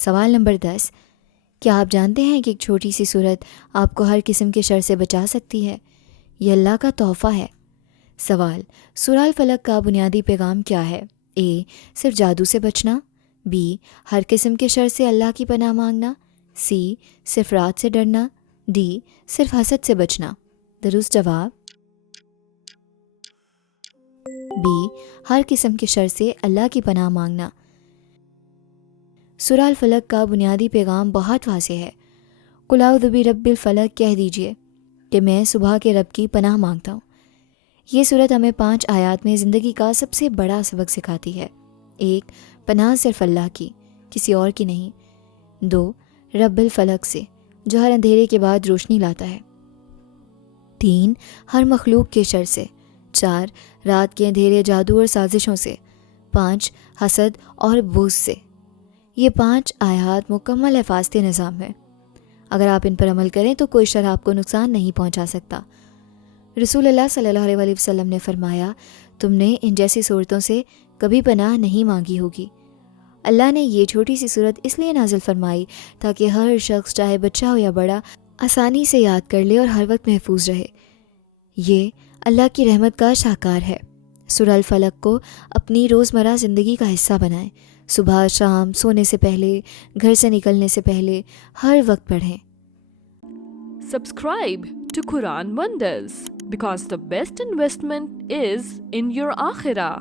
سوال نمبر 10، کیا آپ جانتے ہیں کہ ایک چھوٹی سی سورت آپ کو ہر قسم کے شر سے بچا سکتی ہے؟ یہ اللہ کا تحفہ ہے۔ سوال، سورہ الفلق کا بنیادی پیغام کیا ہے؟ اے، صرف جادو سے بچنا، بی، ہر قسم کے شر سے اللہ کی پناہ مانگنا، سی، صرف رات سے ڈرنا، ڈی، صرف حسد سے بچنا۔ درست جواب بی، ہر قسم کے شر سے اللہ کی پناہ مانگنا۔ سورہ الفلق کا بنیادی پیغام بہت واضح ہے۔ قل اعوذ برب الفلق کہہ دیجئے کہ میں صبح کے رب کی پناہ مانگتا ہوں۔ یہ سورت ہمیں 5 آیات میں زندگی کا سب سے بڑا سبق سکھاتی ہے۔ 1، پناہ صرف اللہ کی، کسی اور کی نہیں۔ 2، رب الفلق سے، جو ہر اندھیرے کے بعد روشنی لاتا ہے۔ 3، ہر مخلوق کے شر سے۔ 4، رات کے اندھیرے جادو اور سازشوں سے۔ 5، حسد اور بغض سے۔ یہ 5 آیات مکمل حفاظتی نظام ہے۔ اگر آپ ان پر عمل کریں تو کوئی شر آپ کو نقصان نہیں پہنچا سکتا۔ رسول اللہ صلی اللہ علیہ وسلم نے فرمایا، تم نے ان جیسی صورتوں سے کبھی پناہ نہیں مانگی ہوگی۔ اللہ نے یہ چھوٹی سی صورت اس لیے نازل فرمائی تاکہ ہر شخص، چاہے بچہ ہو یا بڑا، آسانی سے یاد کر لے اور ہر وقت محفوظ رہے۔ یہ اللہ کی رحمت کا شاہکار ہے۔ سورہ الفلق کو اپنی روزمرہ زندگی کا حصہ بنائیں۔ صبح، شام، سونے سے پہلے، گھر سے نکلنے سے پہلے، ہر وقت پڑھیں۔ Subscribe to Quran Wonders, because the best investment is in your akhirah.